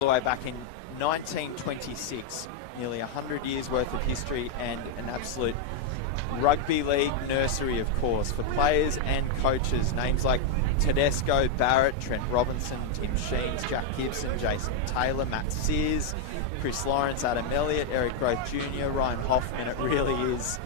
the way back in 1926, nearly 100 years worth of history and an absolute rugby league nursery, of course, for players and coaches. Names like Tedesco, Barrett, Trent Robinson, Tim Sheens, Jack Gibson, Jason Taylor, Matt Sears, Chris Lawrence, Adam Elliott, Eric Groth Jr., Ryan Hoffman. It really is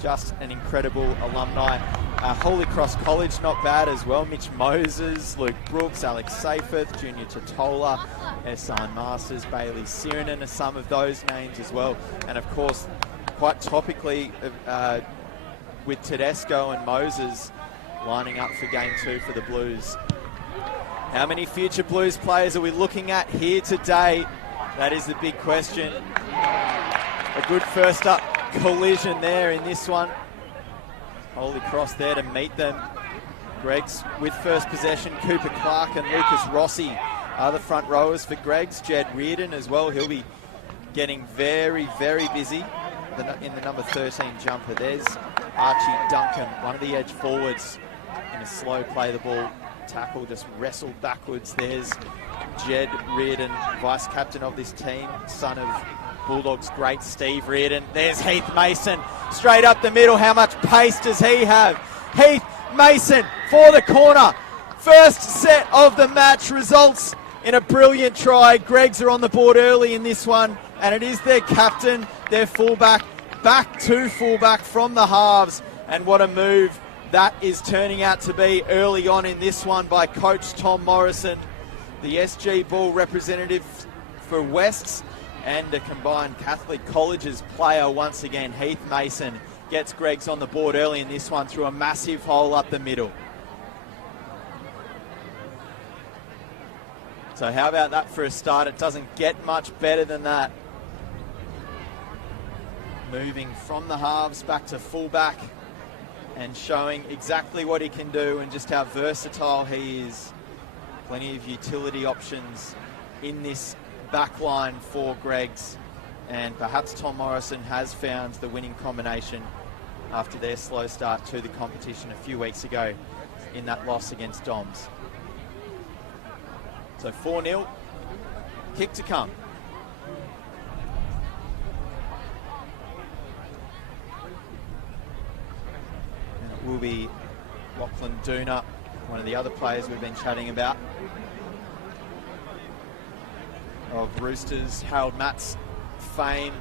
just an incredible alumni. Holy Cross College, not bad as well. Mitch Moses, Luke Brooks, Alex Seyfarth, Junior Totola, Essan Masters, Bailey Sirenen are some of those names as well. And of course, quite topically with Tedesco and Moses lining up for Game 2 for the Blues. How many future Blues players are we looking at here today? That is the big question. A good first up collision there in this one. Holy Cross there to meet them. Greg's with first possession. Cooper Clark and Lucas Rossi are the front rowers for Greg's. Jed Reardon as well. He'll be getting very, very busy in the number 13 jumper. There's Archie Duncan, one of the edge forwards, in a slow play the ball tackle, just wrestled backwards. There's Jed Reardon, vice captain of this team, son of Bulldogs great Steve Reardon. There's Heath Mason, straight up the middle. How much pace does he have? Heath Mason for the corner. First set of the match results in a brilliant try. Gregs are on the board early in this one, and it is their captain, their fullback, back to fullback from the halves. And what a move that is turning out to be early on in this one by Coach Tom Morrison, the SG Ball representative for Wests and a combined Catholic Colleges player once again. Heath Mason gets Greg's on the board early in this one through a massive hole up the middle. So how about that for a start? It doesn't get much better than that. Moving from the halves back to fullback and showing exactly what he can do and just how versatile he is. Plenty of utility options in this back line for Greg's, and perhaps Tom Morrison has found the winning combination after their slow start to the competition a few weeks ago in that loss against Doms. So 4-0, kick to come. And it will be Lachlan Dooner, one of the other players we've been chatting about, of Roosters, Harold Matt's fame,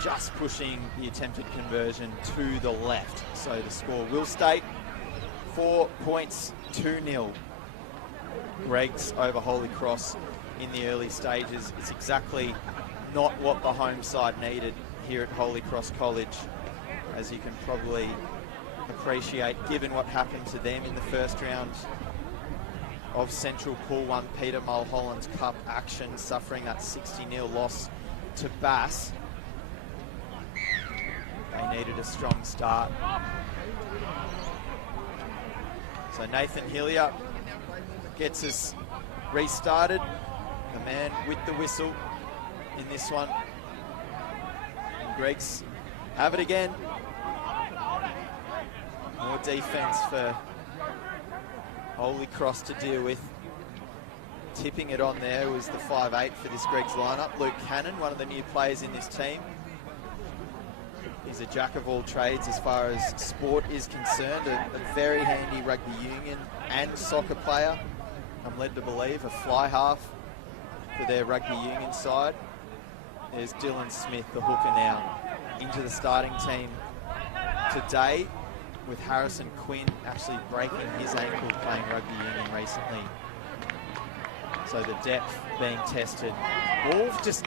just pushing the attempted conversion to the left. So the score will stay 4 points, 2-0. Greg's over Holy Cross in the early stages. It's exactly not what the home side needed here at Holy Cross College, as you can probably appreciate, given what happened to them in the first round of Central Pool 1 Peter Mulholland's Cup action, suffering that 60-0 loss to Bass. They needed a strong start. So Nathan Hillier gets us restarted, the man with the whistle in this one. And Greg's have it again. More defense for Holy Cross to deal with. Tipping it on there was the 5'8" for this Greg's lineup. Luke Cannon, one of the new players in this team. He's a jack of all trades as far as sport is concerned. A very handy rugby union and soccer player. I'm led to believe a fly half for their rugby union side. There's Dylan Smith, the hooker, now into the starting team today, with Harrison Quinn actually breaking his ankle playing rugby union recently. So the depth being tested. Ball just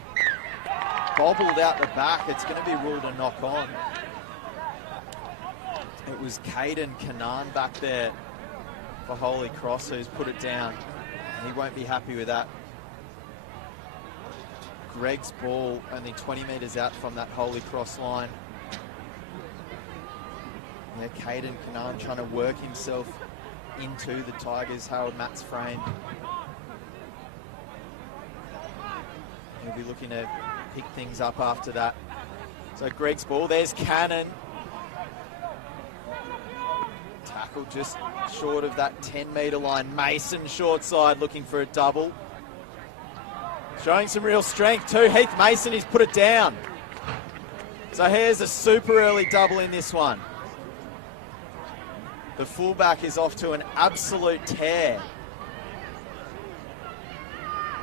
bobbled out the back. It's going to be ruled a knock on. It was Caden Kanan back there for Holy Cross who's put it down. He won't be happy with that. Greg's ball only 20 metres out from that Holy Cross line. Yeah, Caden Kanan trying to work himself into the Tigers' Harold Matt's frame. He'll be looking to pick things up after that. So Greg's ball, there's Cannon. Tackle just short of that 10-metre line. Mason short side looking for a double. Showing some real strength too. Heath Mason, he's put it down. So here's a super early double in this one. The fullback is off to an absolute tear.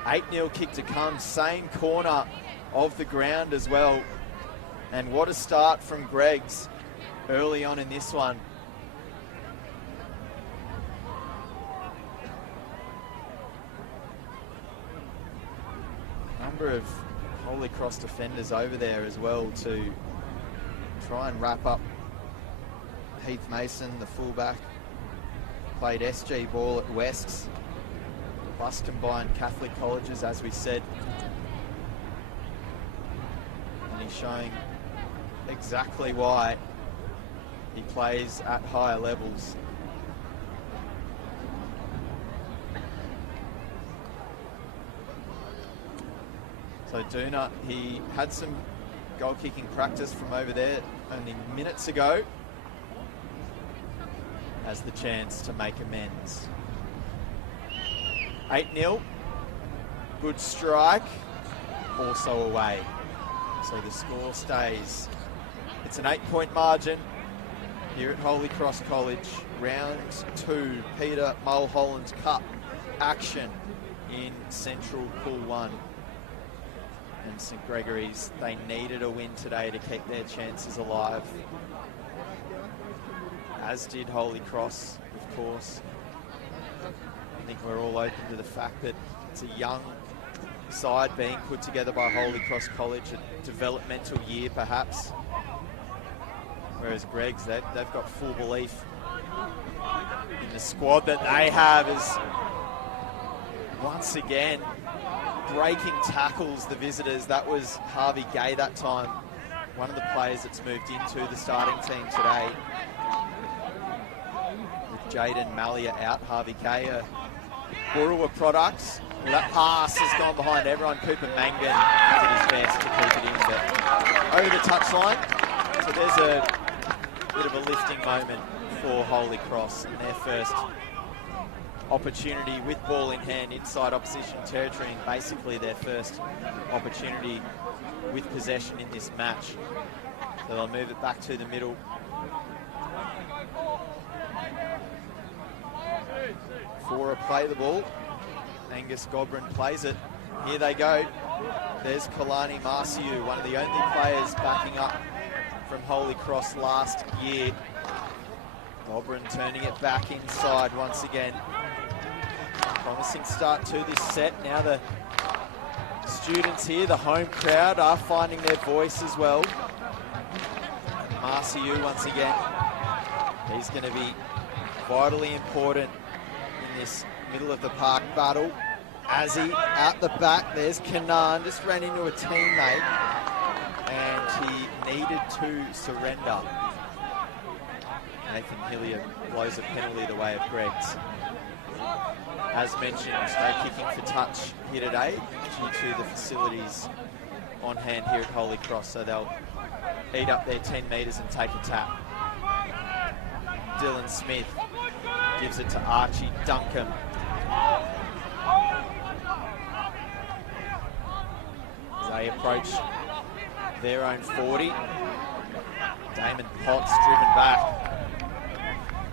8-0 kick to come, same corner of the ground as well. And what a start from Greg's early on in this one. Number of Holy Cross defenders over there as well to try and wrap up Heath Mason, the fullback. Played SG ball at West's, plus combined Catholic colleges, as we said. And he's showing exactly why he plays at higher levels. So Duna, he had some goal kicking practice from over there only minutes ago. Has the chance to make amends. 8-0, good strike, also away. So the score stays. It's an 8-point margin here at Holy Cross College. Round 2, Peter Mulholland Cup action in Central Pool 1. And St Gregory's, they needed a win today to keep their chances alive. As did Holy Cross, of course. I think we're all open to the fact that it's a young side being put together by Holy Cross College, a developmental year perhaps. Whereas Greg's, they've got full belief in the squad that they have, as once again breaking tackles the visitors. That was Harvey Gay that time, one of the players that's moved into the starting team today. With Jaden Malia out, Harvey Gay, a Burua product. Well, that pass has gone behind everyone. Cooper Mangan did his best to keep it in, but over the touchline. So there's a bit of a lifting moment for Holy Cross in their first opportunity with ball in hand inside opposition territory, and basically their first opportunity with possession in this match. So they'll move it back to the middle. Fora play the ball. Angus Gobrin plays it. Here they go. There's Kalani Marciu, one of the only players backing up from Holy Cross last year. Gobrin turning it back inside once again. Promising start to this set. Now the students here, the home crowd, are finding their voice as well. Marciu once again. He's going to be vitally important in this middle of the park battle. Azzy out the back. There's Kanan, just ran into a teammate and he needed to surrender. Nathan Hillier blows a penalty the way of Greg's. As mentioned, no kicking for touch here today due to the facilities on hand here at Holy Cross, so they'll eat up their 10 metres and take a tap. Dylan Smith gives it to Archie Duncan. As they approach their own 40, Damon Potts driven back.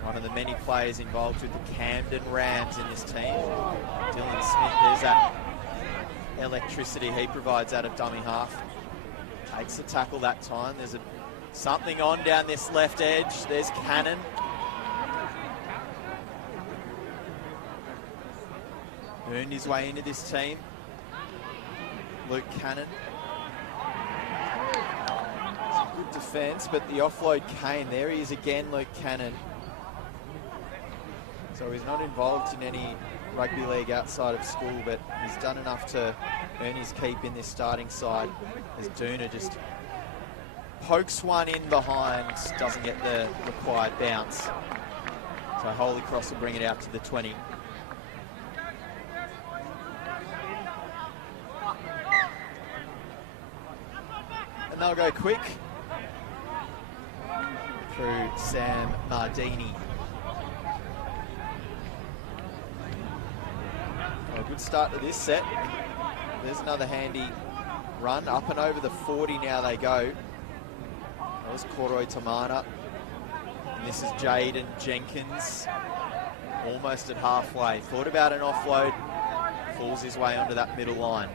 One of the many players involved with the Camden Rams in this team. Dylan Smith, there's that electricity he provides out of dummy half. Takes the tackle that time. There's something on down this left edge. There's Cannon. Earned his way into this team. Luke Cannon. Some good defence, but the offload came. There he is again, Luke Cannon. So he's not involved in any rugby league outside of school, but he's done enough to earn his keep in this starting side, as Duna just pokes one in behind, doesn't get the required bounce. So Holy Cross will bring it out to the 20. And they'll go quick through Sam Mardini. A good start to this set. There's another handy run. Up and over the 40 now they go. That was Koroi Tamana. And this is Jaden Jenkins. Almost at halfway. Thought about an offload. Falls his way onto that middle line.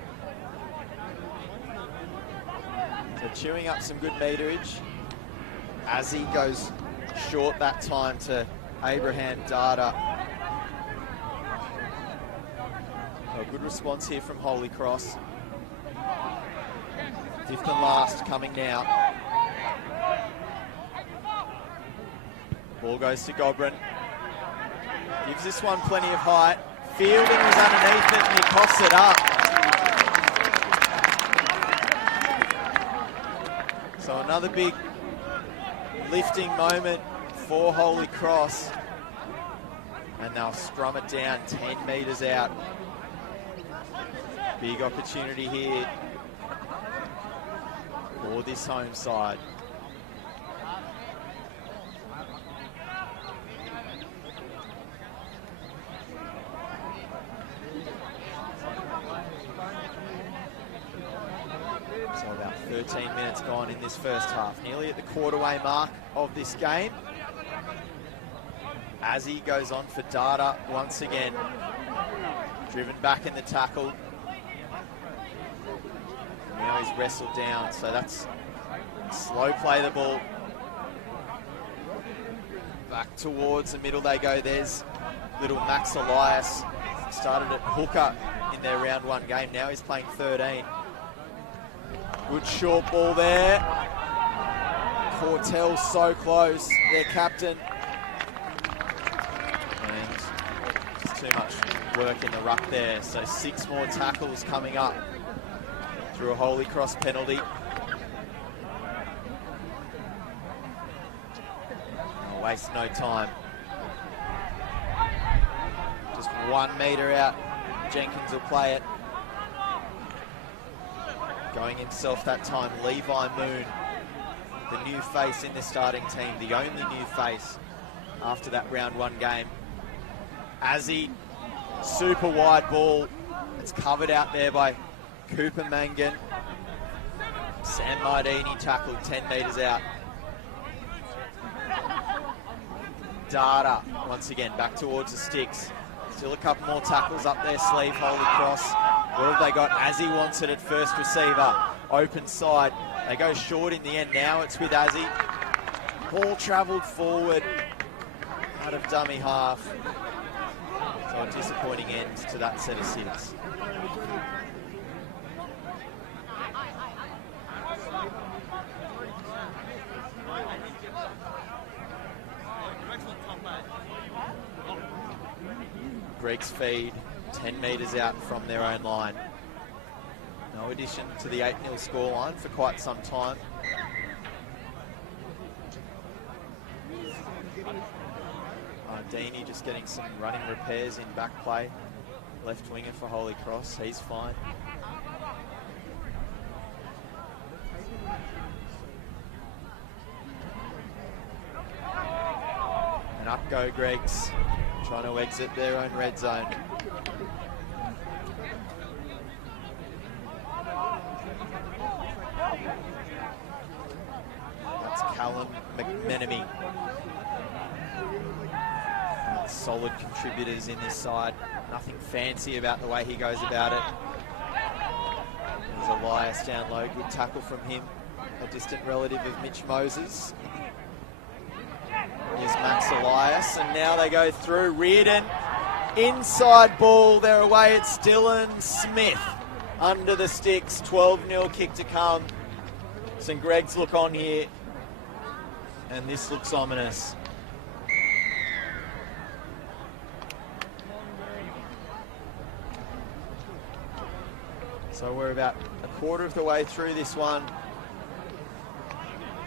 So chewing up some good meterage. As he goes short that time to Abraham Data. A good response here from Holy Cross. Fifth and last coming now. Ball goes to Gobrin. Gives this one plenty of height. Fielding was underneath it and he coughs it up. So another big lifting moment for Holy Cross. And they'll strum it down 10 metres out. Big opportunity here for this home side. So about 13 minutes gone in this first half. Nearly at the quarter-way mark of this game. As he goes on for Data once again. Driven back in the tackle. Now he's wrestled down, so that's slow play the ball. Back towards the middle they go. There's little Max Elias. Started at hooker in their round one game. Now he's playing 13. Good short ball there. Cortell so close, their captain. And just too much work in the ruck there. So 6 more tackles coming up through a Holy Cross penalty. Oh, waste no time. Just 1 metre out. Jenkins will play it. Going himself that time, Levi Moon, the new face in the starting team, the only new face after that round one game. Azzy, super wide ball. It's covered out there by Cooper Mangan. Sam Mardini tackled 10 metres out. Data, once again, back towards the sticks. Still a couple more tackles up their sleeve, Holy Cross. Where have they got? Azzy wants it at first receiver. Open side. They go short in the end. Now it's with Azzy. Ball travelled forward out of dummy half. So a disappointing end to that set of 6. Greg's feed, 10 metres out from their own line. No addition to the 8-0 scoreline for quite some time. Dini just getting some running repairs in back play. Left winger for Holy Cross, he's fine. And up go Gregs, trying to exit their own red zone. That's Callum McMenemy. Solid contributors in this side. Nothing fancy about the way he goes about it. There's Elias down low. Good tackle from him. A distant relative of Mitch Moses. Here's Max Elias. And now they go through. Reardon. Inside ball. They're away. It's Dylan Smith. Under the sticks. 12-0 kick to come. St. Greg's look on here. And this looks ominous. So we're about a quarter of the way through this one.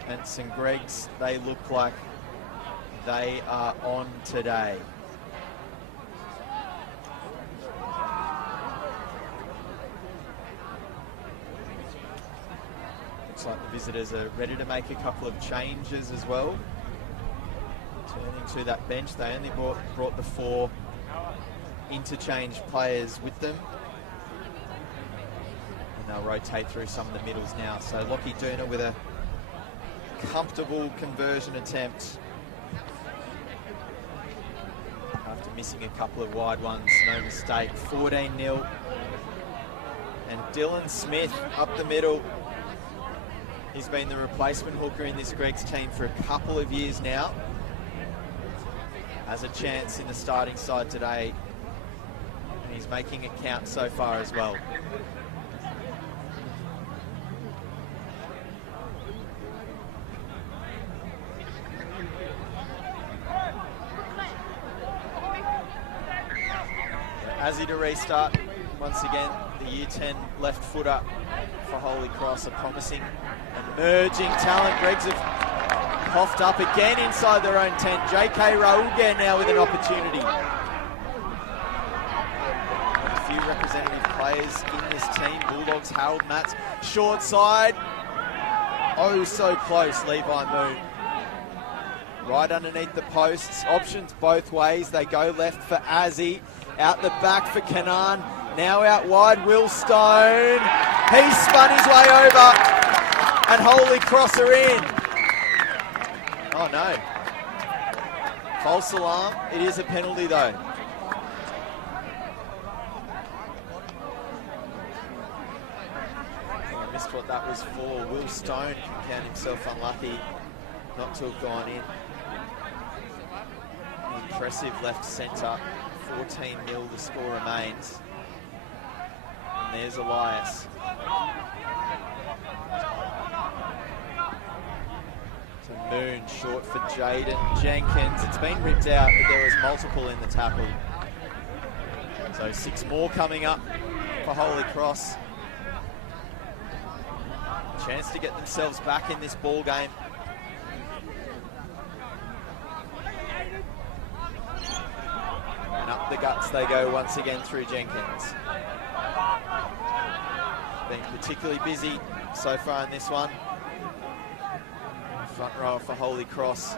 And St. Greg's, they look like they are on today. Looks like the visitors are ready to make a couple of changes as well. Turning to that bench, they only brought the 4 interchange players with them. they'll rotate through some of the middles now. So Lockie Duna with a comfortable conversion attempt. After missing a couple of wide ones, no mistake. 14-0. And Dylan Smith up the middle. He's been the replacement hooker in this Greg's team for a couple of years now. Has a chance in the starting side today. And he's making it count so far as well. Azzy to restart. Once again, the year 10 left footer for Holy Cross, a promising emerging talent. Gregs have coughed up again inside their own 10. JK Raulge now with an opportunity. A few representative players in this team. Bulldogs, Harold Matz, short side. Oh, so close, Levi Moon. Right underneath the posts, options both ways. They go left for Azzy. Out the back for Kanan. Now out wide, Will Stone. He spun his way over. And Holy Cross are in. Oh no. False alarm. It is a penalty though. I missed what that was for. Will Stone can count himself unlucky not to have gone in. Impressive left centre. 14-0 the score remains. And there's Elias. So Moon short for Jaden Jenkins. It's been ripped out, but there was multiple in the tackle. So 6 more coming up for Holy Cross. Chance to get themselves back in this ball game. And up the guts they go once again through Jenkins. Been particularly busy so far in this one. Front row for Holy Cross.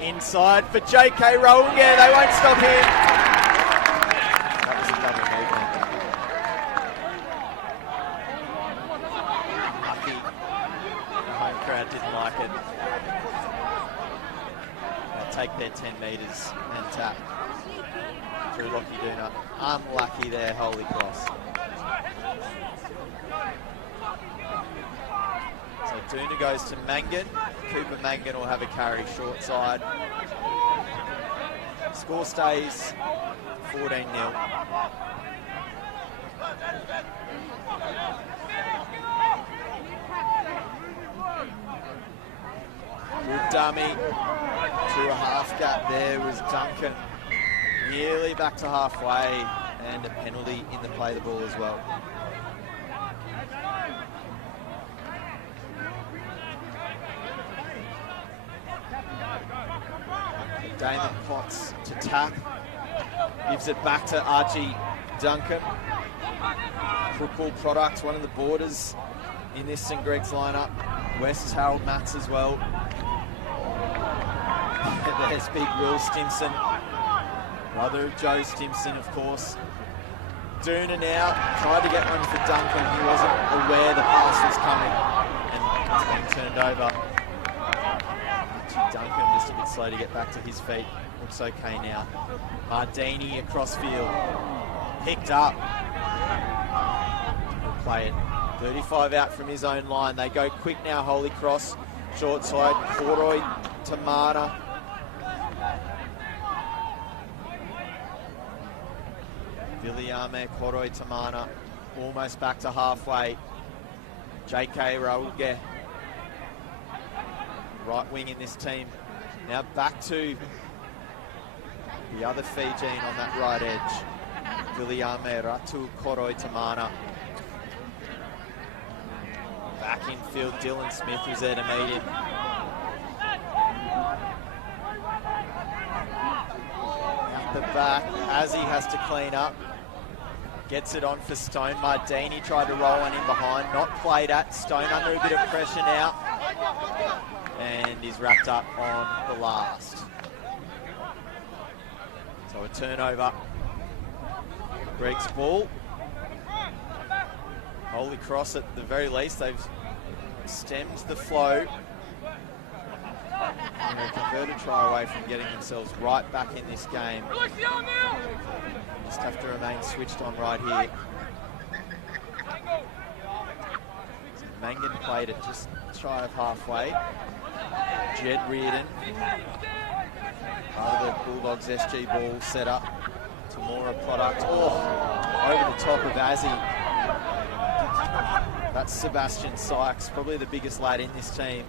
Inside for JK Raulge. They won't stop him. That was a double movement. Lucky. The home crowd didn't like it. Take their 10 metres and tap through Lockie Duna. Unlucky there, Holy Cross. So Duna goes to Mangan. Cooper Mangan will have a carry short side. Score stays 14-0. Good dummy. Through a half gap there was Duncan. Nearly back to halfway, and a penalty in the play the ball as well. Damon Potts to tap. Gives it back to Archie Duncan. Football product, one of the boarders in this St Greg's lineup. West's Harold Matz as well. There's big Will Stimson, brother of Joe Stimson, of course. Duna now tried to get one for Duncan. He wasn't aware the pass was coming, and it's been turned over. Duncan just a bit slow to get back to his feet. Looks okay now. Mardini across field, picked up. He'll play it. 35 out from his own line. They go quick now. Holy Cross, short side. Corroy to Marta. Viliame, Koroi Tamana, almost back to halfway. JK Raulge, right wing in this team. Now back to the other Fijian on that right edge. Viliame, Ratu, Koroi Tamana. Back in field, Dylan Smith was there to meet him. At the back, Azzy has to clean up. Gets it on for Stone. Mardini tried to roll one in behind. Not played at. Stone under a bit of pressure now. And he's wrapped up on the last. So a turnover. Greg's ball. Holy Cross, at the very least, they've stemmed the flow. And a converted try away from getting themselves right back in this game. Just have to remain switched on right here. Mangan played it just shy of halfway. Jed Reardon, part of the Bulldogs SG ball set up. Tamora product, over the top of Azzy. That's Sebastian Sykes, probably the biggest lad in this team.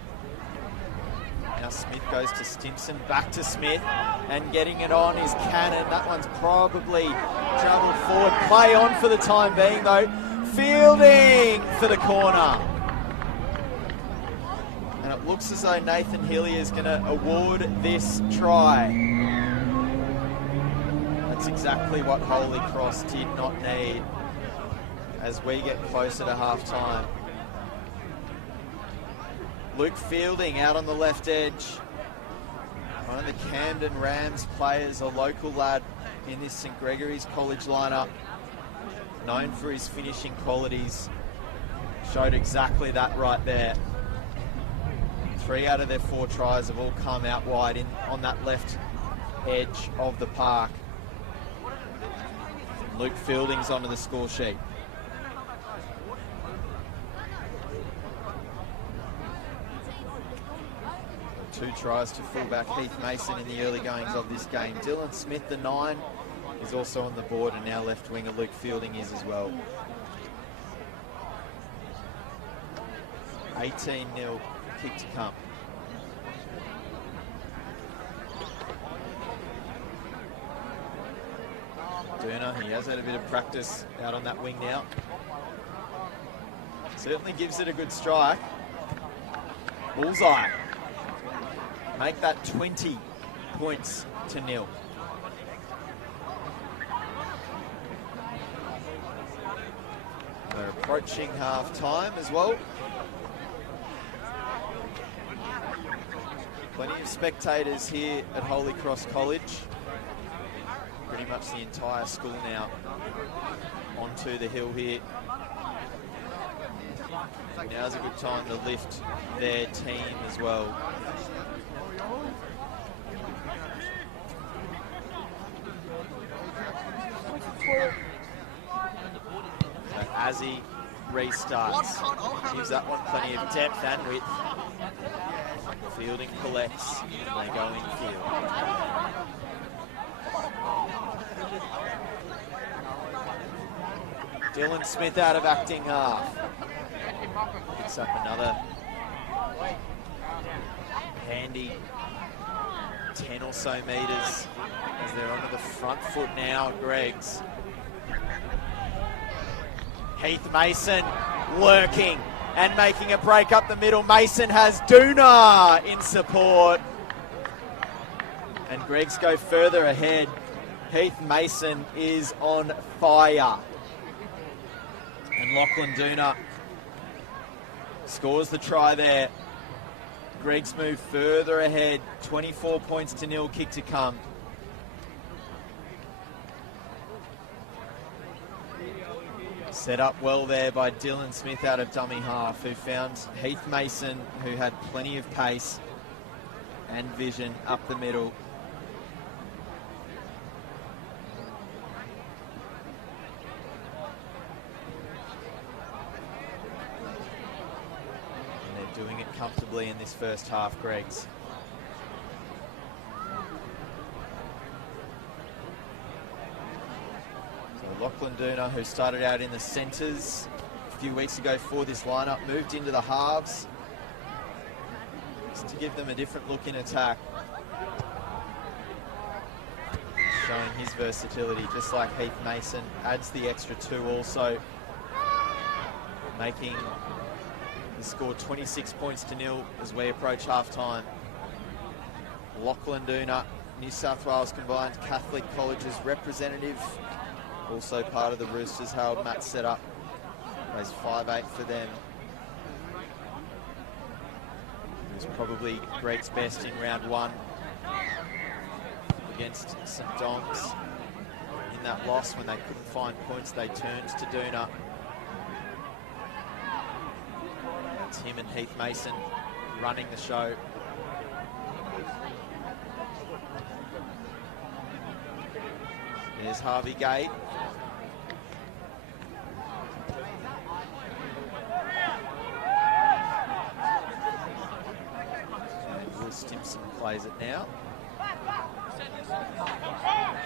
Now Smith goes to Stimson, back to Smith, and getting it on is Cannon. That one's probably travelled forward. Play on for the time being though. Fielding for the corner. And it looks as though Nathan Hillier is going to award this try. That's exactly what Holy Cross did not need as we get closer to half-time. Luke Fielding out on the left edge. One of the Camden Rams players, a local lad in this St Gregory's College lineup. Known for his finishing qualities. Showed exactly that right there. 3 out of their 4 tries have all come out wide on that left edge of the park. Luke Fielding's onto the score sheet. Two tries to fullback Heath Mason in the early goings of this game. Dylan Smith, the 9, is also on the board, and now left winger Luke Fielding is as well. 18-0 kick to come. Duna, he has had a bit of practice out on that wing now. Certainly gives it a good strike. Bullseye. Make that 20 points to 0. They're approaching half-time as well. Plenty of spectators here at Holy Cross College. Pretty much the entire school now onto the hill here. Now's a good time to lift their team as well. So Azzy restarts. Gives that one plenty of depth and width. Fielding collects. They go in field. Dylan Smith out of acting half. Picks up another handy 10 or so metres as they're onto the front foot now, Greggs. Heath Mason lurking and making a break up the middle. Mason has Duna in support. And Greggs go further ahead. Heath Mason is on fire. And Lachlan Duna scores the try there. Greggs move further ahead. 24 points to 0, kick to come. Set up well there by Dylan Smith out of dummy half, who found Heath Mason, who had plenty of pace and vision up the middle. Doing it comfortably in this first half, Greggs. So Lachlan Duna, who started out in the centres a few weeks ago for this lineup, moved into the halves just to give them a different look in attack. Showing his versatility, just like Heath Mason, adds the extra 2 also, making the score 26 points to 0 as we approach half-time. Lachlan Duna, New South Wales Combined Catholic Colleges representative, also part of the Roosters. Harold Matt set up, plays 5'8" for them. It was probably Greg's best in round 1 against St Dongs. In that loss, when they couldn't find points, they turned to Duna. It's him and Heath Mason running the show. There's Harvey Gate. And Will Stimson plays it now.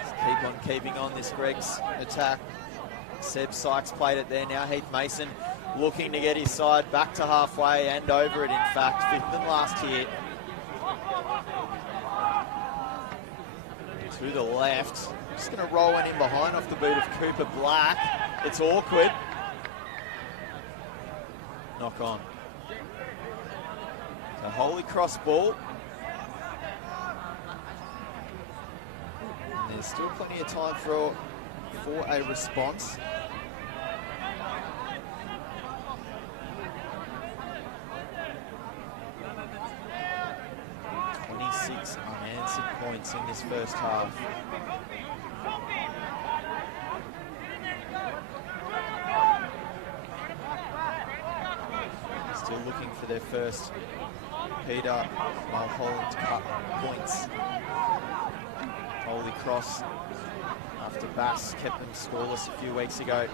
Just keep on keeping on this Greg's attack. Seb Sykes played it there now. Heath Mason looking to get his side back to halfway and over it, in fact. 5th and last here. To the left. Just going to roll one in behind off the boot of Cooper Black. It's awkward. Knock on. So Holy Cross ball. And there's still plenty of time for a response. Unanswered points in this first half. Still looking for their first Peter Mulholland Cup points. Holy Cross, after Bass kept them scoreless a few weeks ago.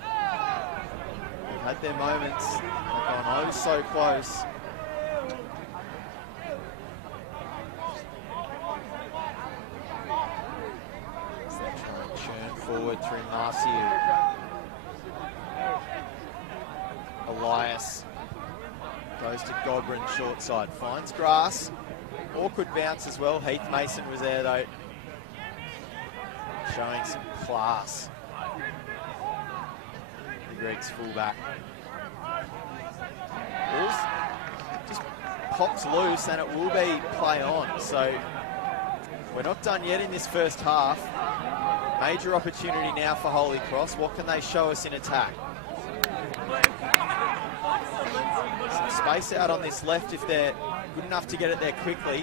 They've had their moments. They've gone oh so close. Forward through Marciu. Elias goes to Godwin, short side, finds grass. Awkward bounce as well. Heath Mason was there though, showing some class. The Greeks fullback. Ball's just pops loose and it will be play on. So we're not done yet in this first half. Major opportunity now for Holy Cross. What can they show us in attack? Some space out on this left if they're good enough to get it there quickly.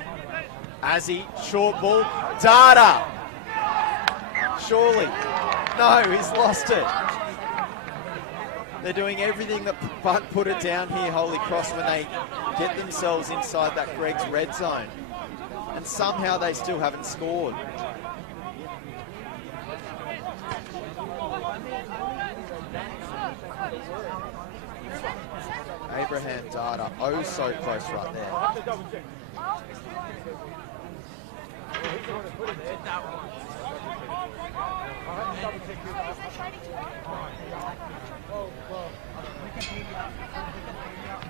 Azzy, short ball. Data! Surely. No, he's lost it. They're doing everything but put it down here, Holy Cross, when they get themselves inside that Greg's red zone. And somehow they still haven't scored. Abraham Data, oh so close right there.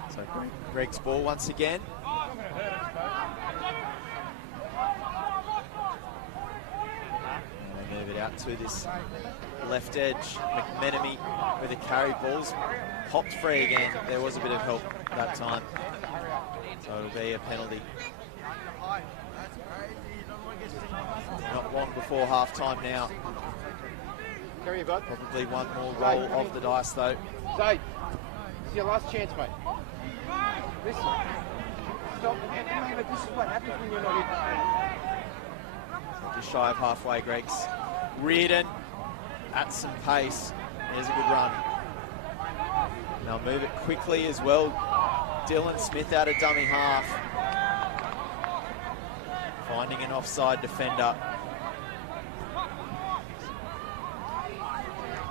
So Greg's ball once again. And they move it out to this left edge. McMenemy with a carry. Ball's popped free again. There was a bit of help that time. So it'll be a penalty. Not long before half time now. Probably one more roll of the dice though. Zay, this is your last chance, mate. Listen. Stop. This is what happens when you're not in. Just shy of halfway, Greg's. Reardon at some pace. There's a good run. And they'll move it quickly as well. Dylan Smith out of dummy half. Finding an offside defender.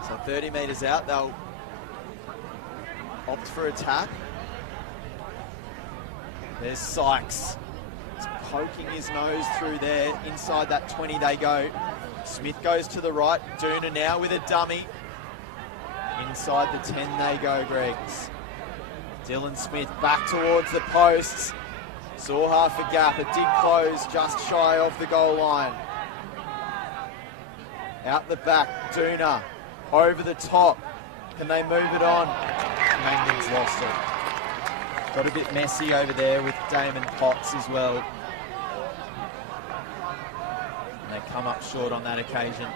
So 30 metres out, they'll opt for attack. There's Sykes. He's poking his nose through there. Inside that 20 they go. Smith goes to the right. Duna now with a dummy. Inside the 10 they go, Greggs. Dylan Smith back towards the posts. Saw half a gap. It did close just shy of the goal line. Out the back, Duna. Over the top. Can they move it on? Mangan's lost it. Got a bit messy over there with Damon Potts as well. And they come up short on that occasion.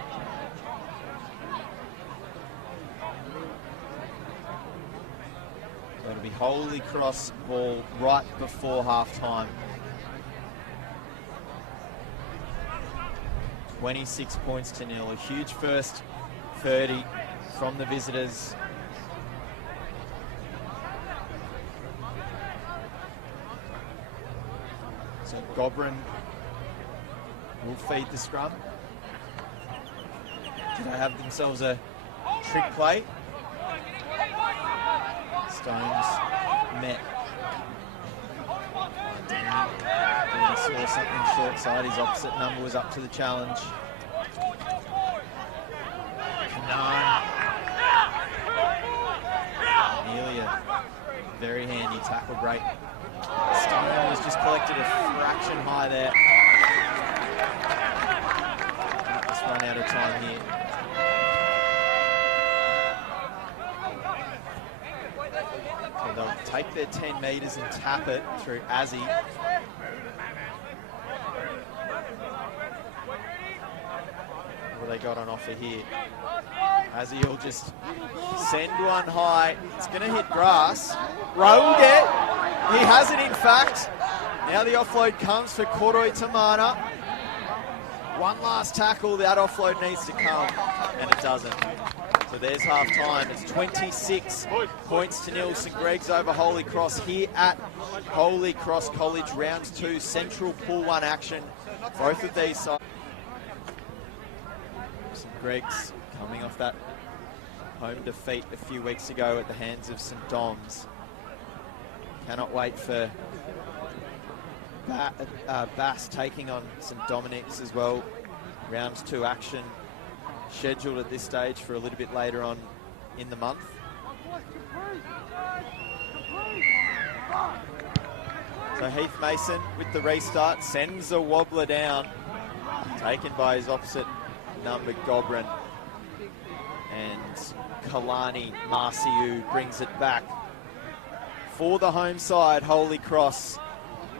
So it'll be Holy Cross ball right before half-time. 26 points to nil. A huge first 30 from the visitors. So Gobrin will feed the scrum. Do they have themselves a trick play? Stones met. He saw something short side. His opposite number was up to the challenge. Kanan. Nearly a very handy tackle break. Stone has just collected a fraction high there. Just run out of time here. So they'll take their 10 metres and tap it through Azzy. What have they got on offer here? Azzy will just send one high. It's going to hit grass. Rowe will get. He has it, in fact. Now the offload comes for Koroi Tamana. One last tackle. That offload needs to come, and it doesn't. So there's half time. It's 26 points to nil. St Greg's over Holy Cross here at Holy Cross College. Round 2, Central Pool 1 action. Both of these sides. St Greg's coming off that home defeat a few weeks ago at the hands of St Dom's. Cannot wait for Bass taking on St Dominic's as well. Round 2 action scheduled at this stage for a little bit later on in the month. So Heath Mason with the restart sends a wobbler down, taken by his opposite number, Gobrin. And Kalani Marciu brings it back for the home side, Holy Cross.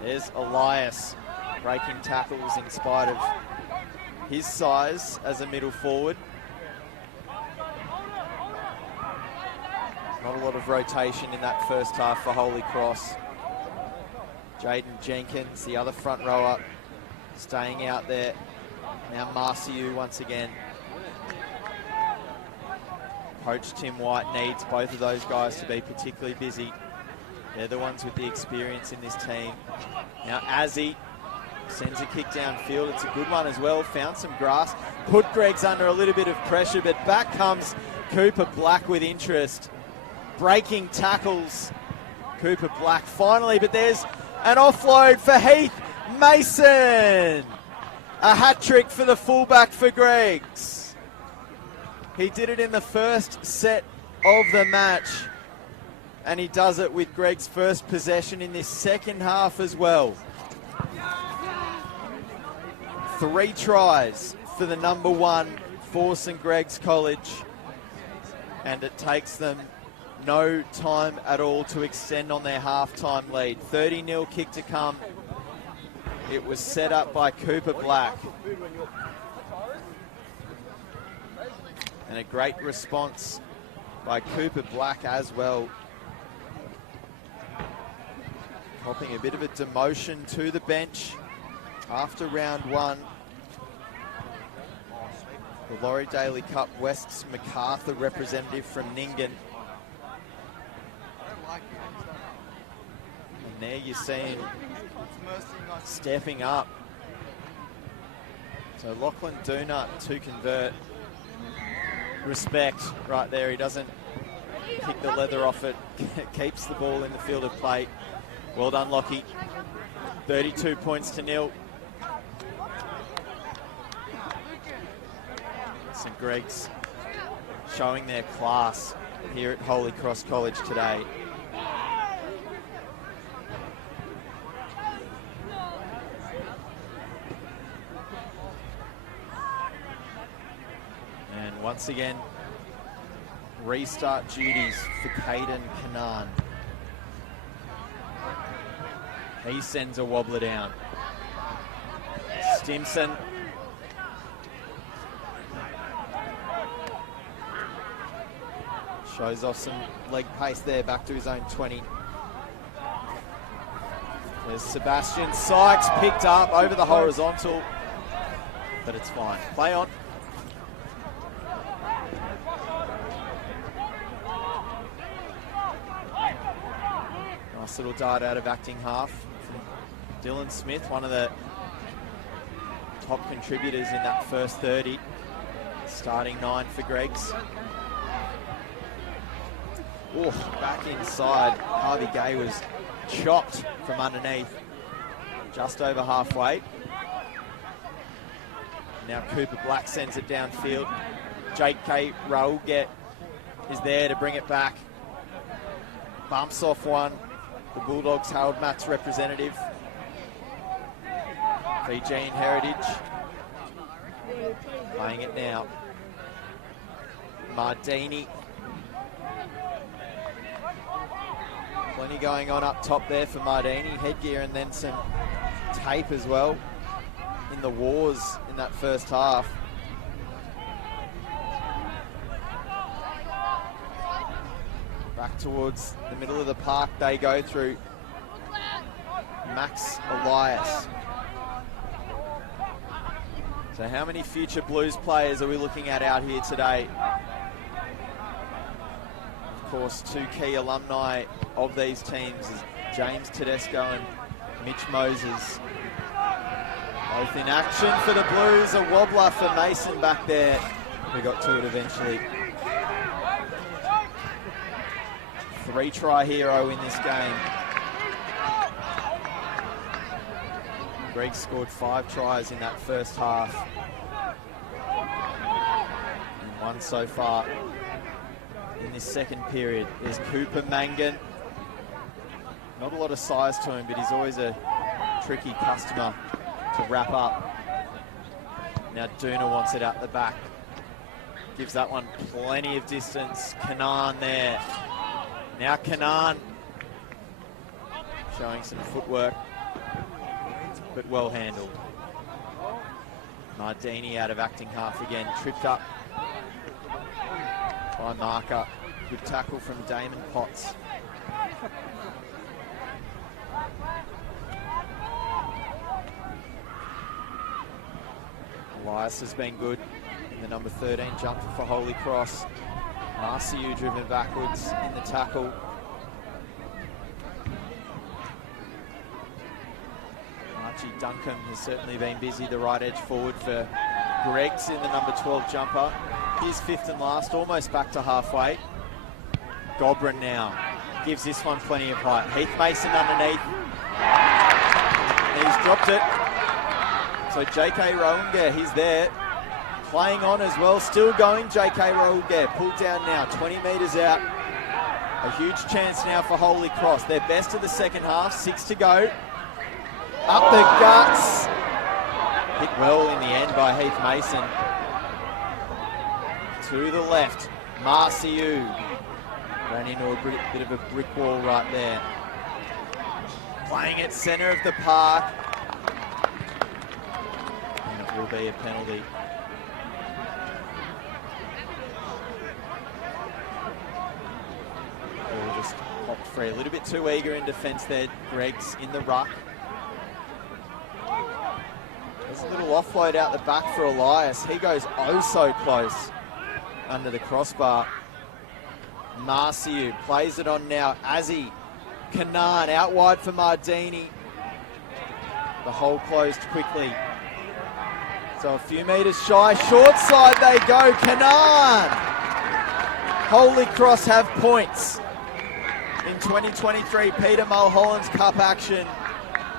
There's Elias breaking tackles in spite of his size as a middle forward. Not a lot of rotation in that first half for Holy Cross. Jaden Jenkins, the other front rower, staying out there. Now Marciu once again. Coach Tim White needs both of those guys to be particularly busy. They're the ones with the experience in this team. Now Azzy sends a kick downfield. It's a good one as well. Found some grass. Put Greg's under a little bit of pressure, but back comes Cooper Black with interest. Breaking tackles, Cooper Black finally, but there's an offload for Heath Mason. A hat-trick for the fullback for Greg's. He did it in the first set of the match, and he does it with Greg's first possession in this second half as well. 3 tries for the number 1 for St Greg's College, and it takes them no time at all to extend on their half-time lead. 30-0 kick to come. It was set up by Cooper Black. And a great response by Cooper Black as well. Popping a bit of a demotion to the bench after round 1. The Laurie Daly Cup West's MacArthur representative from Nyngan. And there you see him stepping up. So Lachlan Doonut to convert. Respect right there. He doesn't kick the leather off it. Keeps the ball in the field of play. Well done, Lockie. 32 points to nil. St Greg's showing their class here at Holy Cross College today. And once again, restart duties for Caden Kanan. He sends a wobbler down. Stimson. Shows off some leg pace there, back to his own 20. There's Sebastian Sykes picked up over the horizontal, but it's fine. Play on. Nice little dart out of acting half from Dylan Smith, one of the top contributors in that first 30. Starting 9 for Greggs. Oh, back inside. Harvey Gay was chopped from underneath. Just over halfway. Now Cooper Black sends it downfield. J.K. Raulge is there to bring it back. Bumps off one. The Bulldogs, Harold Matt's representative. Fijian heritage. Playing it now. Mardini. Plenty going on up top there for Mardini. Headgear and then some tape as well in the wars in that first half. Back towards the middle of the park they go through. Max Elias. So how many future Blues players are we looking at out here today? Of course, 2 key alumni of these teams is James Tedesco and Mitch Moses. Both in action for the Blues. A wobbler for Mason back there. We got to it eventually. 3-try hero in this game. Greg scored 5 tries in that first half. And 1 so far in this second period. There's Cooper Mangan. Not a lot of size to him, but he's always a tricky customer to wrap up. Now Duna wants it out the back. Gives that one plenty of distance. Kanan there. Now Kanan showing some footwork, but well handled. Mardini out of acting half again. Tripped up by Marker. Good tackle from Damon Potts. Elias has been good in the number 13 jumper for Holy Cross. Marciu driven backwards in the tackle. Archie Duncombe has certainly been busy, the right edge forward for Greggs in the number 12 jumper. He's 5th and last, almost back to halfway. Gobrin now gives this one plenty of height. Heath Mason underneath. He's dropped it. So J.K. Raunga, he's there. Playing on as well, still going. J.K. Raulge pulled down now, 20 metres out. A huge chance now for Holy Cross. Their best of the second half, 6 to go. Up the guts. Hit well in the end by Heath Mason. To the left, Marciu. Ran into a bit of a brick wall right there. Playing at centre of the park. And it will be a penalty. Just popped free. A little bit too eager in defence there. Greggs in the ruck. There's a little offload out the back for Elias. He goes oh so close under the crossbar. Marciu plays it on now. Azzy. Kanan out wide for Mardini. The hole closed quickly. So a few metres shy. Short side they go. Kanan. Holy Cross have points. In 2023 Peter Mulholland's Cup action.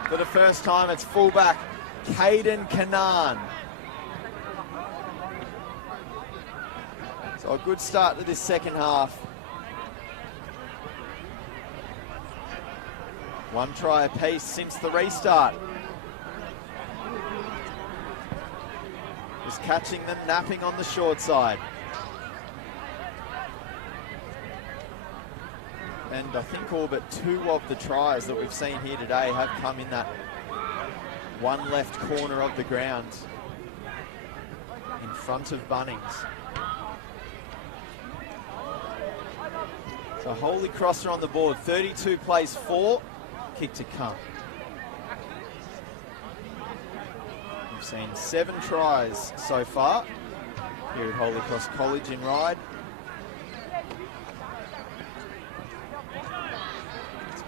For the first time, it's fullback Caden Kanan. So a good start to this second half. 1 try apiece since the restart. Just catching them napping on the short side. And I think all but 2 of the tries that we've seen here today have come in that one left corner of the ground in front of Bunnings. So Holy Cross are on the board. 32 plays 4, kick to come. We've seen 7 tries so far here at Holy Cross College in Ryde.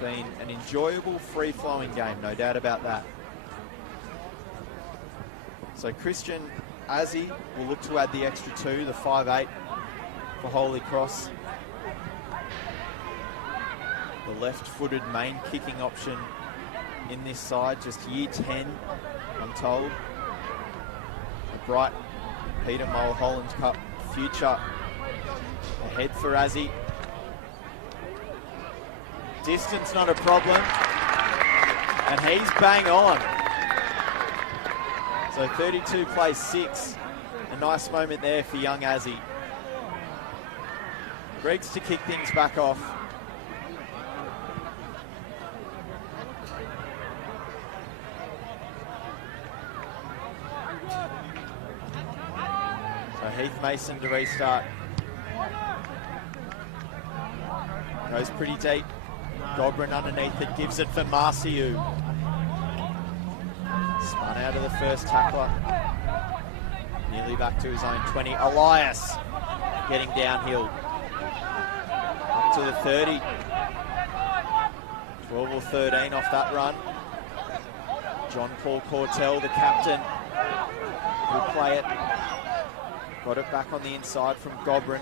been an enjoyable, free-flowing game, no doubt about that. So Christian Azzi will look to add the extra 2, the 5'8", for Holy Cross. The left-footed main kicking option in this side, just year 10, I'm told. A bright Peter Mulholland Cup future ahead for Azzi. Distance not a problem, and he's bang on. So 32 plays 6. A nice moment there for young Azzi. Greg's to kick things back off. So Heath Mason to restart. Goes pretty deep. Gobrin underneath it, gives it for Marciu. Spun out of the first tackler. Nearly back to his own 20. Elias getting downhill. Up to the 30. 12 or 13 off that run. John Paul Cortell, the captain, will play it. Got it back on the inside from Gobrin.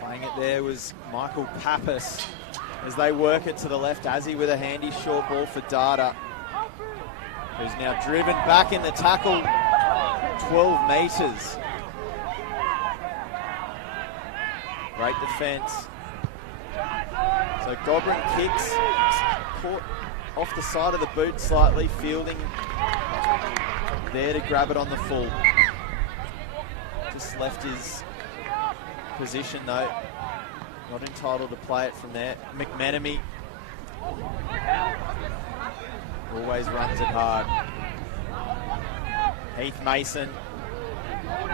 Playing it there was Michael Pappas as they work it to the left. Azzi with a handy short ball for Data, who's now driven back in the tackle 12 metres. Great defence. So Gobrin kicks, caught off the side of the boot slightly, fielding there to grab it on the full. Just left his position though. Not entitled to play it from there. McMenemy always runs it hard. Heath Mason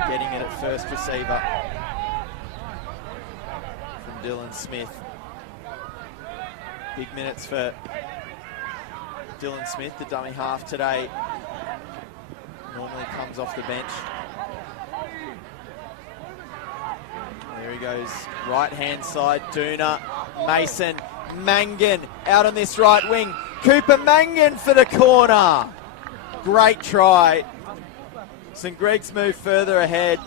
getting it at first receiver from Dylan Smith. Big minutes for Dylan Smith, the dummy half today. Normally comes off the bench. There he goes, right-hand side, Duna, Mason, Mangan out on this right wing. Cooper Mangan for the corner. Great try. St. Greg's moved further ahead,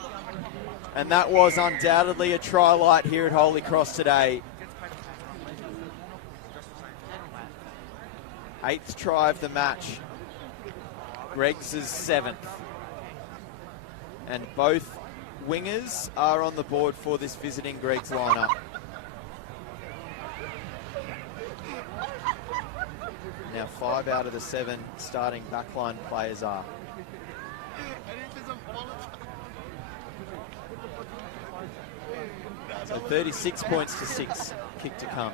and that was undoubtedly a try light here at Holy Cross today. 8th try of the match. Greg's is 7th. And both wingers are on the board for this visiting Greg's lineup. Now 5 out of the 7 starting backline players are. So 36 points to 6, kick to come.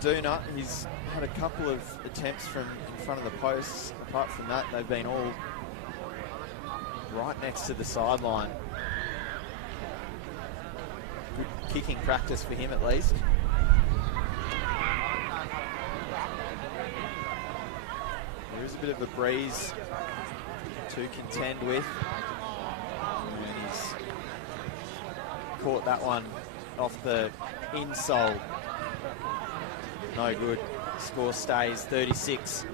Duna, he's had a couple of attempts from in front of the posts. Apart from that, they've been all right next to the sideline. Good kicking practice for him at least. There is a bit of a breeze to contend with. And he's caught that one off the insole. No good. Score stays 36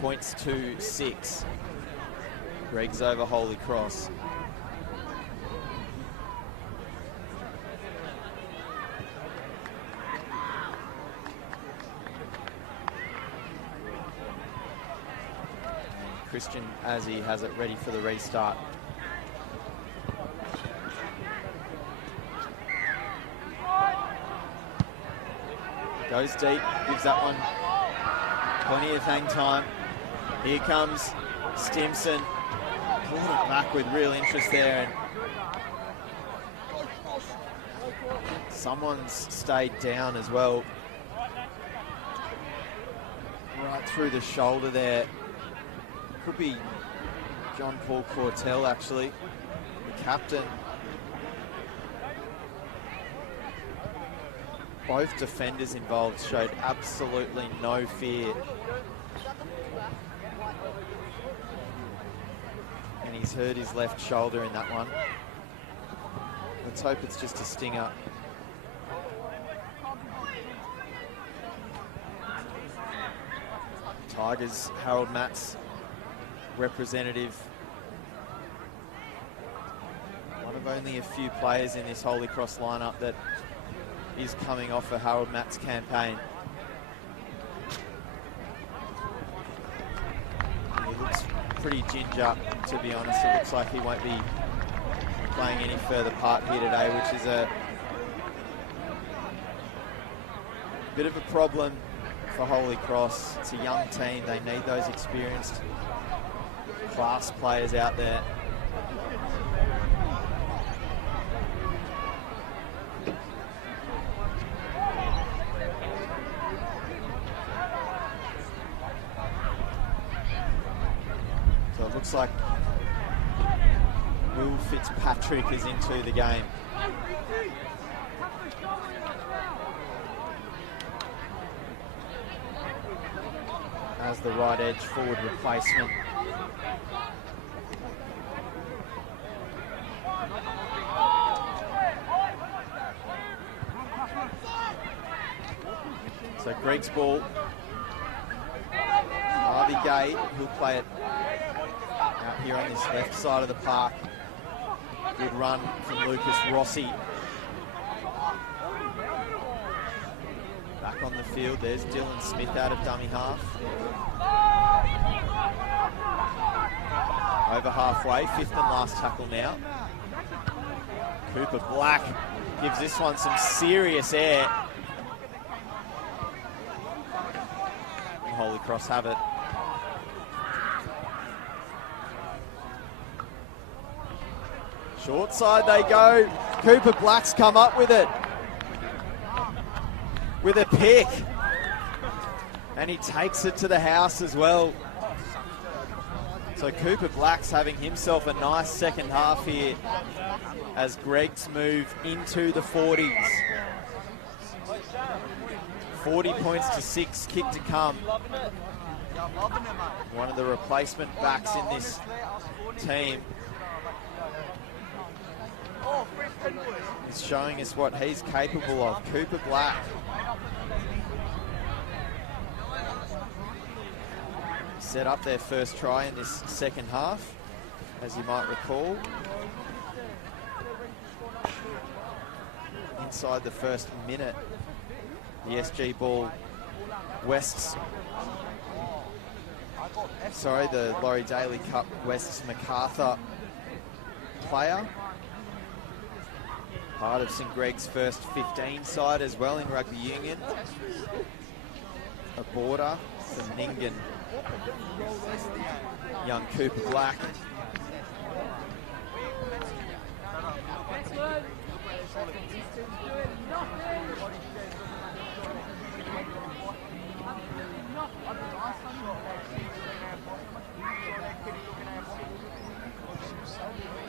points to 6. Greg's over Holy Cross. And Christian Azzi has it ready for the restart. Goes deep, gives that one plenty of hang time. Here comes Stimson. Pulled it back with real interest there. And someone's stayed down as well. Right Cut through the shoulder there. Could be John Paul Cortell, actually, the captain. Both defenders involved showed absolutely no fear. And he's hurt his left shoulder in that one. Let's hope it's just a stinger. Tigers, Harold Matts, representative. One of only a few players in this Holy Cross lineup that is coming off a Harold Matts campaign. He looks pretty ginger, to be honest. It looks like he won't be playing any further part here today, which is a bit of a problem for Holy Cross. It's a young team. They need those experienced class players out there. So it looks like Will Fitzpatrick is into the game. As the right edge forward replacement. So Greg's ball. Harvey Gay, who'll play it out here on this left side of the park. Good run from Lucas Rossi. Back on the field, there's Dylan Smith out of dummy half. Over halfway, fifth and last tackle now. Cooper Black gives this one some serious air. And Holy Cross have it. Short side they go. Cooper Black's come up with it. With a pick. And he takes it to the house as well. So Cooper Black's having himself a nice second half here as Greg's move into the 40s. 40 points to 6, kick to come. One of the replacement backs in this team is showing us what he's capable of. Cooper Black. Set up their first try in this second half, as you might recall. Inside the first minute, the SG ball, the Laurie Daly Cup West's MacArthur player. Part of St Greg's first 15 side as well in rugby union. A border from Ningen. Young Cooper Black.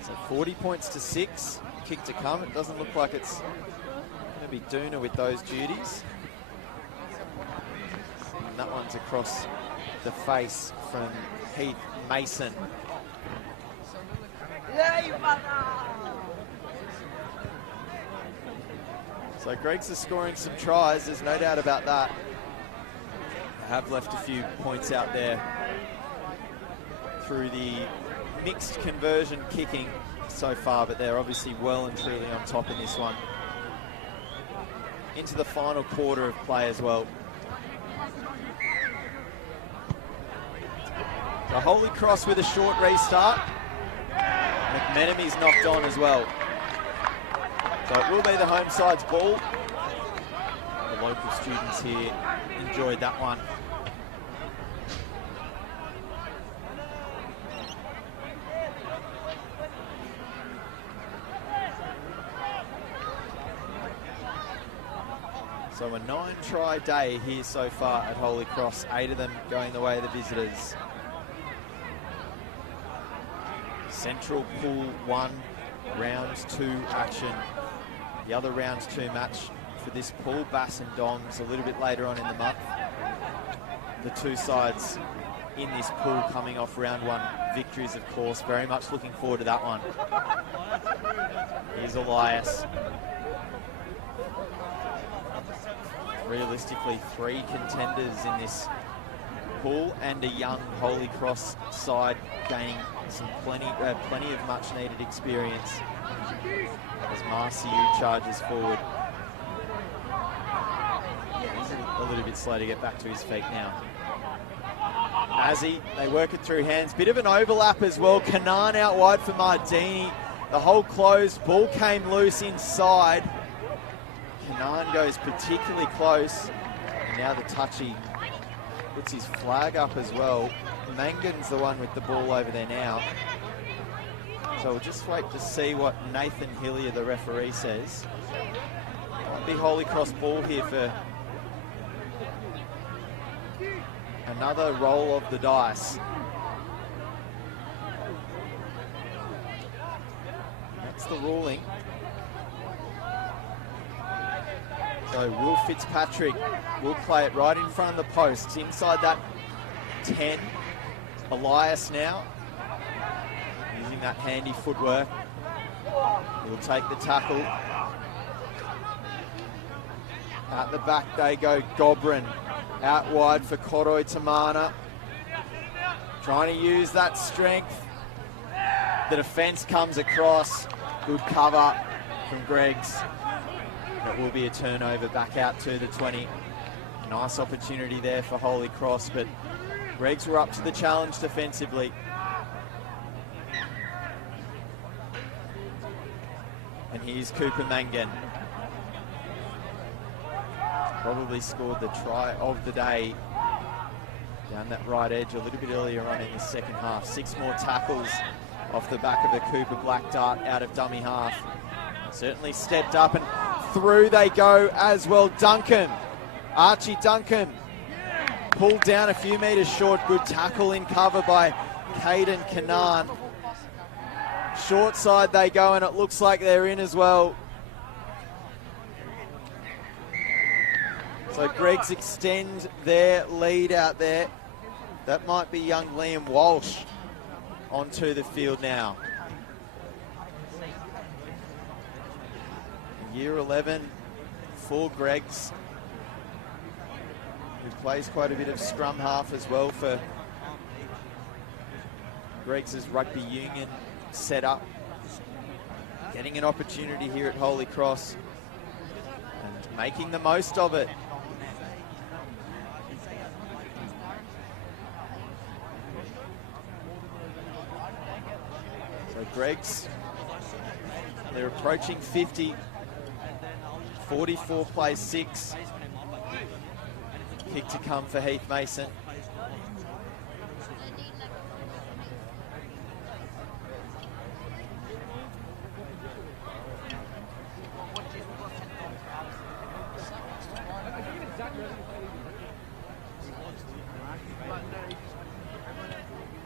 So 40 points to 6, kick to come. It doesn't look like it's going to be Duna with those duties. And that one's across the face from Heath Mason. So Greg's is scoring some tries, there's no doubt about that. They have left a few points out there through the mixed conversion kicking so far, but they're obviously well and truly on top in this one. Into the final quarter of play as well. The Holy Cross with a short restart. McMenemy's knocked on as well. So it will be the home side's ball. The local students here enjoyed that one. So a 9-try day here so far at Holy Cross, 8 of them going the way of the visitors. Central Pool 1, round 2 action. The other round 2 match for this pool, Bass and Doms, a little bit later on in the month. The two sides in this pool coming off round 1 victories, of course. Very much looking forward to that one. Here's Elias. Realistically, 3 contenders in this pool and a young Holy Cross side gaining some plenty of much needed experience as Marciu charges forward. He's a little bit slow to get back to his feet now. Mazzy, they work it through hands. Bit of an overlap as well. Kanan out wide for Mardini. The hole closed. Ball came loose inside. Kanan goes particularly close. And now the touchy puts his flag up as well. Mangan's the one with the ball over there now. So we'll just wait to see what Nathan Hillier, the referee, says. Might be Holy Cross ball here for another roll of the dice. That's the ruling. So Will Fitzpatrick will play it right in front of the posts, inside that 10. Elias now, using that handy footwork. He'll take the tackle. At the back they go, Gobrin. Out wide for Koroi Tamana. Trying to use that strength. The defence comes across. Good cover from Greggs. It will be a turnover back out to the 20. Nice opportunity there for Holy Cross, but Greggs were up to the challenge defensively. And here's Cooper Mangan. Probably scored the try of the day down that right edge a little bit earlier on in the second half. 6 more tackles off the back of the Cooper Black Dart out of dummy half. Certainly stepped up and through they go as well. Duncan, Archie Duncan, pulled down a few metres short. Good tackle in cover by Caden Kanan. Short side they go and it looks like they're in as well. So Greggs extend their lead out there. That might be young Liam Walsh onto the field now. Year 11 for Greggs, who plays quite a bit of scrum half as well for Greggs' rugby union setup. Getting an opportunity here at Holy Cross and making the most of it. So Greggs, they're approaching 50. 44 plays 6. Kick to come for Heath Mason.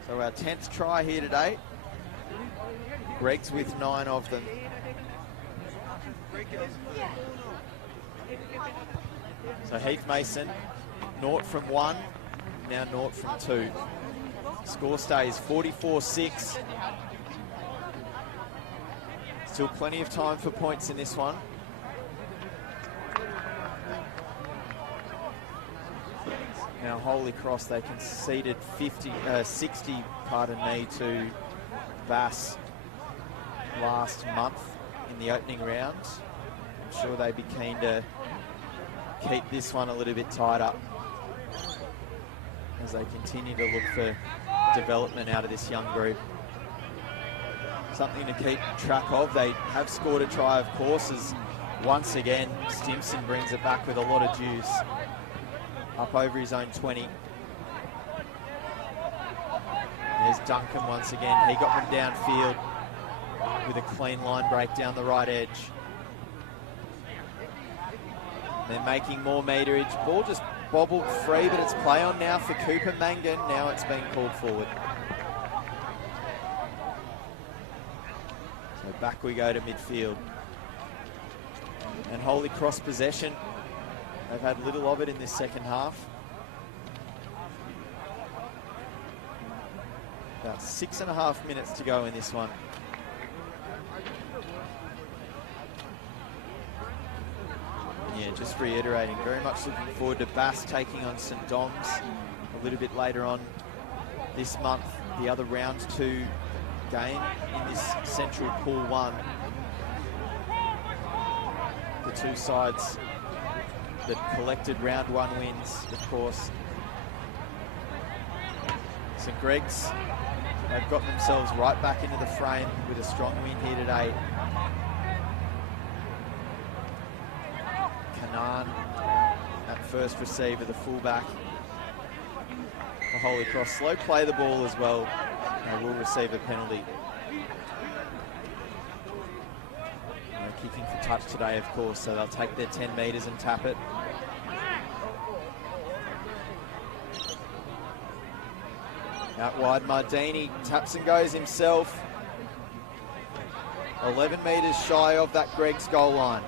So our 10th try here today. Greggs with 9 of them. So Heath Mason, 0 from 1, now 0 from 2. Score stays 44-6. Still plenty of time for points in this one. Now Holy Cross, they conceded 60, pardon me, to Bass last month in the opening round. I'm sure they'd be keen to keep this one a little bit tighter as they continue to look for development out of this young group. Something to keep track of. They have scored a try, of course, as once again Stimson brings it back with a lot of juice. Up over his own 20. There's Duncan once again. He got them downfield with a clean line break down the right edge. They're making more meterage. Ball just bobbled free, but it's play on now for Cooper Mangan. Now it's being called forward. So back we go to midfield. And Holy Cross possession. They've had little of it in this second half. About 6.5 minutes to go in this one. Yeah, just reiterating, very much looking forward to Bass taking on St Dom's a little bit later on this month. The other round 2 game in this Central Pool 1. The two sides that collected round 1 wins, of course. St Greg's have got themselves right back into the frame with a strong win here today. Kanan at first receiver, the fullback for Holy Cross. Slow play the ball as well. They will receive a penalty. No kicking for touch today, of course, so they'll take their 10 metres and tap it. Out wide, Mardini taps and goes himself. 11 metres shy of that Greg's goal line.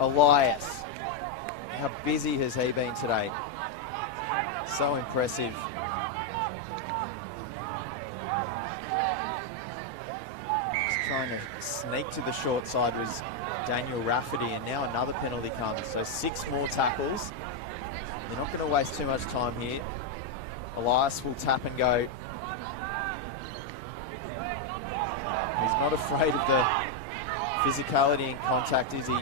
Elias, how busy has he been today? So impressive. Just trying to sneak to the short side was Daniel Rafferty, and now another penalty comes. So 6 more tackles. They're not going to waste too much time here. Elias will tap and go. He's not afraid of the physicality and contact, is he?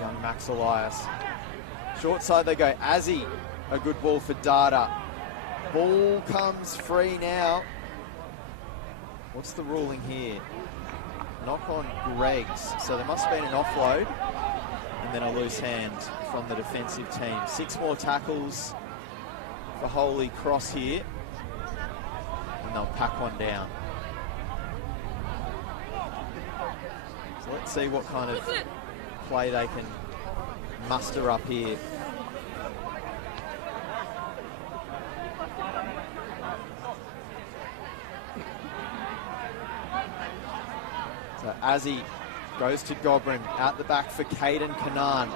Young Max Elias. Short side they go. Azzy, a good ball for Data. Ball comes free now. What's the ruling here? Knock on Greg's. So there must have been an offload and then a loose hand from the defensive team. 6 more tackles for Holy Cross here, and they'll pack one down. So let's see what kind of play they can muster up here. So Azzy goes to Gobrin, out the back for Caden Kanan.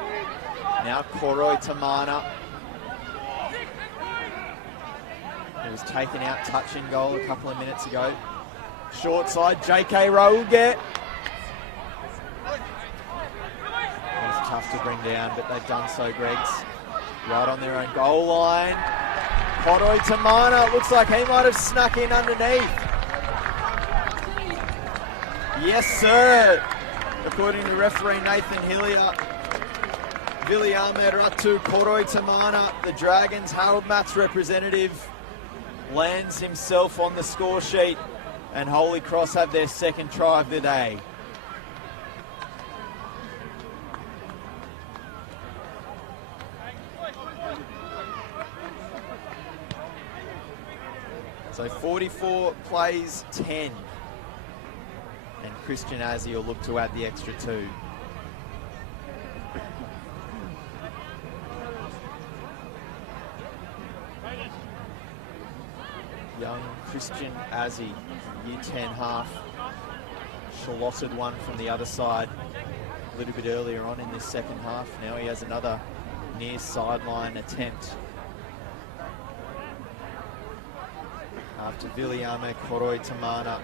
Now Koroi Tamana. He was taken out, touch and goal a couple of minutes ago. Short side, J.K. Rauge. It's tough to bring down, but they've done so, Greg's. Right on their own goal line. Koroi Tamana, looks like he might have snuck in underneath. Yes, sir. According to referee Nathan Hillier. Viliame Ratu Koroi Tamana, the Dragons Harold Mats representative, lands himself on the score sheet, and Holy Cross have their second try of the day. So 44 plays 10, and Christian Azzy will look to add the extra 2. Young Christian Azzy, year 10 half, slotted one from the other side a little bit earlier on in this second half. Now he has another near sideline attempt. After Viliame Koroi Tamana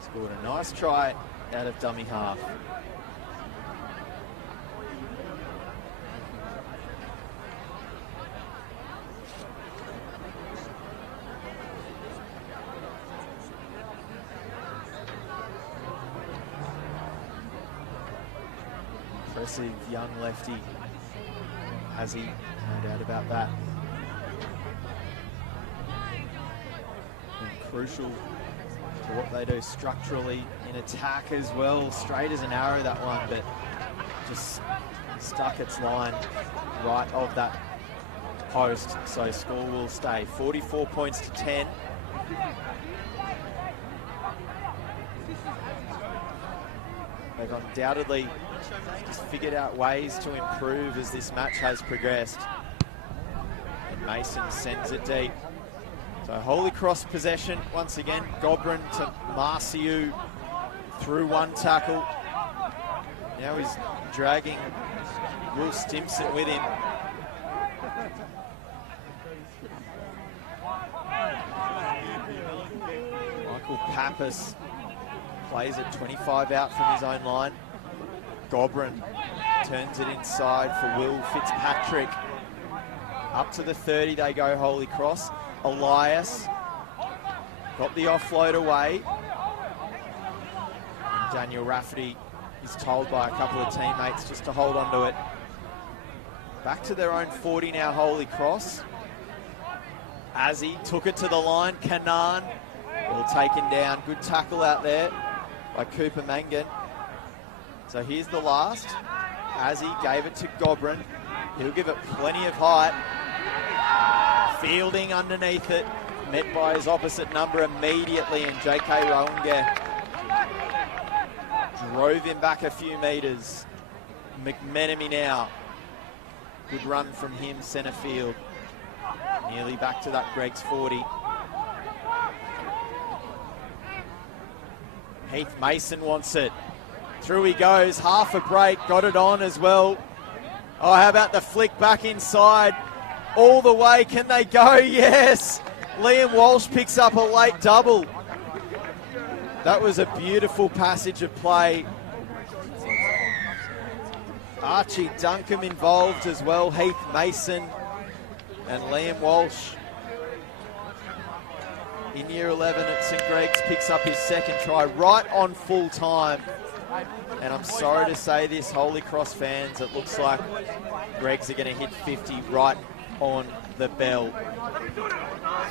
scored a nice try out of dummy half. Impressive young lefty, has he? No doubt about that. And crucial to what they do structurally in attack as well. Straight as an arrow, that one, but just stuck its line right of that post. So score will stay 44 points to 10. They've undoubtedly just figured out ways to improve as this match has progressed. And Mason sends it deep. So Holy Cross possession once again. Gobrin to Marciu through one tackle. Now he's dragging Will Stimson with him. Michael Pappas plays it 25 out from his own line. Gobrin turns it inside for Will Fitzpatrick. Up to the 30 they go, Holy Cross. Elias got the offload away. Daniel Rafferty is told by a couple of teammates just to hold on to it. Back to their own 40 now, Holy Cross. Azzy took it to the line. Kanan all taken down. Good tackle out there by Cooper Mangan. So here's the last. Azzy gave it to Gobrin. He'll give it plenty of height. Fielding underneath it. Met by his opposite number immediately, and JK Raunge drove him back a few metres. McMenemy now. Good run from him, centre field. Nearly back to that Greg's 40. Heath Mason wants it. Through he goes, half a break, got it on as well. Oh, how about the flick back inside? All the way, can they go? Yes! Liam Walsh picks up a late double. That was a beautiful passage of play. Archie Duncombe involved as well, Heath Mason and Liam Walsh. In year 11 at St Greg's, picks up his second try right on full time. And I'm sorry to say this, Holy Cross fans, it looks like Greg's are going to hit 50 right on the bell.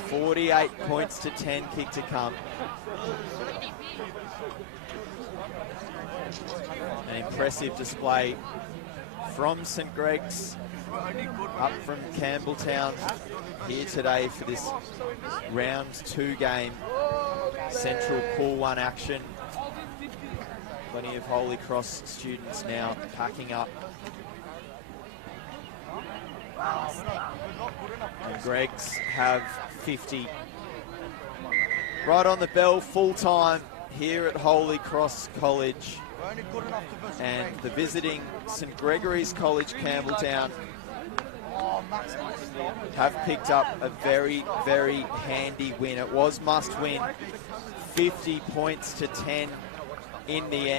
48 points to 10, kick to come. An impressive display from St Greg's, up from Campbelltown here today for this round 2 game. Central Pool 1 action. Plenty of Holy Cross students now packing up. And Greg's have 50. Right on the bell, full time here at Holy Cross College. And the visiting St Gregory's College Campbelltown have picked up a very, very handy win. It was must win. 50 points to 10 in the end.